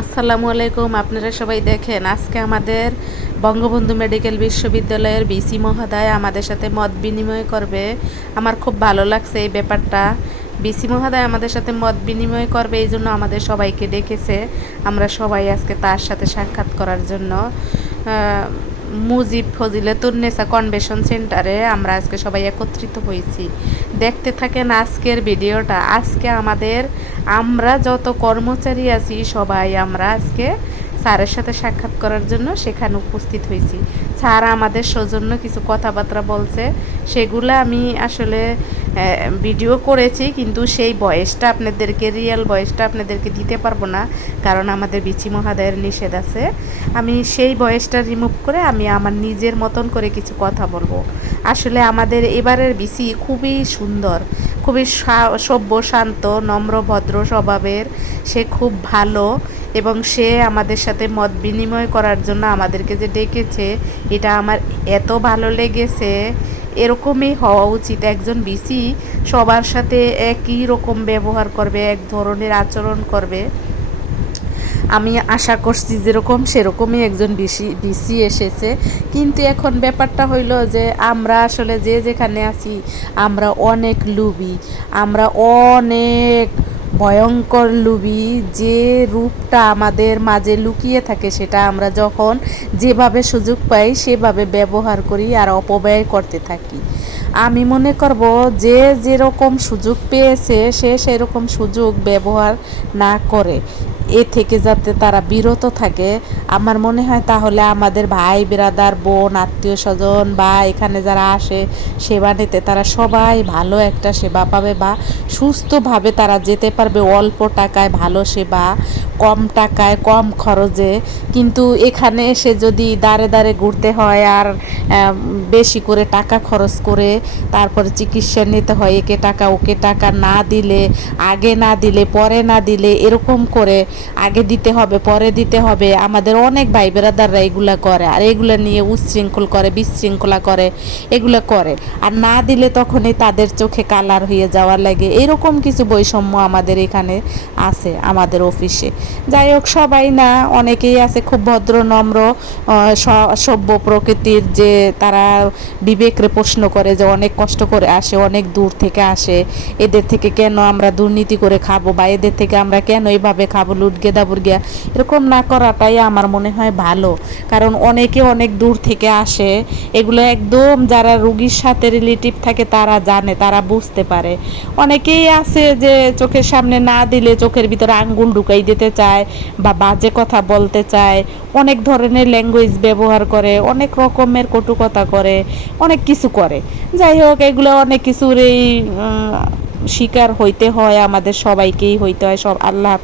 আসসালামু আলাইকুম। আপনারা সবাই দেখেন আজকে আমাদের বঙ্গবন্ধু মেডিকেল বিশ্ববিদ্যালয়ের ভিসি মহোদয় আমাদের সাথে মত বিনিময় করবে। আমার খুব ভালো লাগছে এই ব্যাপারটা। ভিসি মহোদয় আমাদের সাথে মত বিনিময় করবে, এই জন্য আমাদের সবাইকে ডেকেছে। আমরা সবাই আজকে তার সাথে সাক্ষাৎ করার জন্য মুজিব ফজিলাতুন্নেসা কনভেনশন সেন্টারে আমরা আজকে সবাই একত্রিত হয়েছি। দেখতে থাকেন আজকের ভিডিওটা। আজকে আমরা যত কর্মচারী আছি সবাই আমরা আজকে স্যারের সাথে সাক্ষাৎ করার জন্য সেখানে উপস্থিত হয়েছি। স্যার আমাদের সৌজন্য কিছু কথাবার্তা বলছে, সেগুলো আমি আসলে ভিডিও করেছি, কিন্তু সেই ভয়েসটা আপনাদেরকে রিয়েল ভয়েসটা আপনাদেরকে দিতে পারবো না, কারণ আমাদের বিচি মহাদয়ের নিষেধ আছে। আমি সেই ভয়েসটা রিমুভ করে আমি আমার নিজের মতন করে কিছু কথা বলবো। আসলে আমাদের এবারের বিসি খুবই সুন্দর, খুবই সভ্য, শান্ত, নম্র, ভদ্র স্বভাবের। সে খুব ভালো এবং সে আমাদের সাথে মত বিনিময় করার জন্য আমাদেরকে যে ডেকেছে, এটা আমার এত ভালো লেগেছে। এরকমই হওয়া উচিত। একজন বিসি সবার সাথে একই রকম ব্যবহার করবে, এক ধরনের আচরণ করবে। আমি আশা করছি যেরকম সেরকমই একজন বিসি এসেছে। কিন্তু এখন ব্যাপারটা হইল যে আমরা আসলে যে যেখানে আছি আমরা অনেক লুবি, আমরা অনেক ভয়ঙ্কর লুবি। যে রূপটা আমাদের মাঝে লুকিয়ে থাকে সেটা আমরা যখন যেভাবে সুযোগ পাই সেভাবে ব্যবহার করি আর অপব্যয় করতে থাকি। আমি মনে করব যে যেরকম সুযোগ পেয়েছে সে সেরকম সুযোগ ব্যবহার না করে এ থেকে যাতে তারা বিরত থাকে। আমার মনে হয় তাহলে আমাদের ভাই বিরাদার, বোন, আত্মীয় স্বজন বা এখানে যারা আসে সেবা নিতে, তারা সবাই ভালো একটা সেবা পাবে বা সুস্থভাবে তারা যেতে পারবে। অল্প টাকায় ভালো সেবা, কম টাকায় কম খরচে। কিন্তু এখানে এসে যদি দাঁড়ে দাঁড়ে ঘুরতে হয় আর বেশি করে টাকা খরচ করে তারপরে চিকিৎসা নিতে হয়, একে টাকা ওকে টাকা না দিলে, আগে না দিলে পরে না দিলে, এরকম করে আগে দিতে হবে পরে দিতে হবে। আমাদের অনেক ভাই বেরাদাররা এগুলা করে আর এগুলা নিয়ে উচ্ছৃঙ্খল করে, বিশৃঙ্খলা করে, এগুলো করে। আর না দিলে তখনই তাদের চোখে কালার হয়ে যাওয়ার লাগে। এরকম কিছু বৈষম্য আমাদের এখানে আছে আমাদের অফিসে। যাই হোক, সবাই না, অনেকেই আছে খুব ভদ্র, নম্র, সভ্য প্রকৃতির, যে তারা বিবেকরে প্রশ্ন করে যে অনেক কষ্ট করে আসে, অনেক দূর থেকে আসে, এদের থেকে কেন আমরা দুর্নীতি করে খাবো বা এদের থেকে আমরা কেন এইভাবে খাবো লুটগেদা বুর্গিয়া। এরকম না করাটাই আমার মনে হয় ভালো, কারণ অনেকে অনেক দূর থেকে আসে। এগুলো একদম যারা রুগীর সাথে রিলেটিভ থাকে তারা জানে, তারা বুঝতে পারে। অনেকেই আছে যে চোখের সামনে না দিলে চোখের ভিতরে আঙ্গুল ঢুকাই দিতে চায় বা বাজে কথা বলতে চায়, অনেক ধরনের ল্যাঙ্গুয়েজ ব্যবহার করে, অনেক রকমের কটুকতা করে, অনেক কিছু করে। যাই হোক, এগুলো অনেক কিছুরই শিকার হইতে হয়, আমাদের সবাইকেই হইতে হয়। সব আল্লাহ।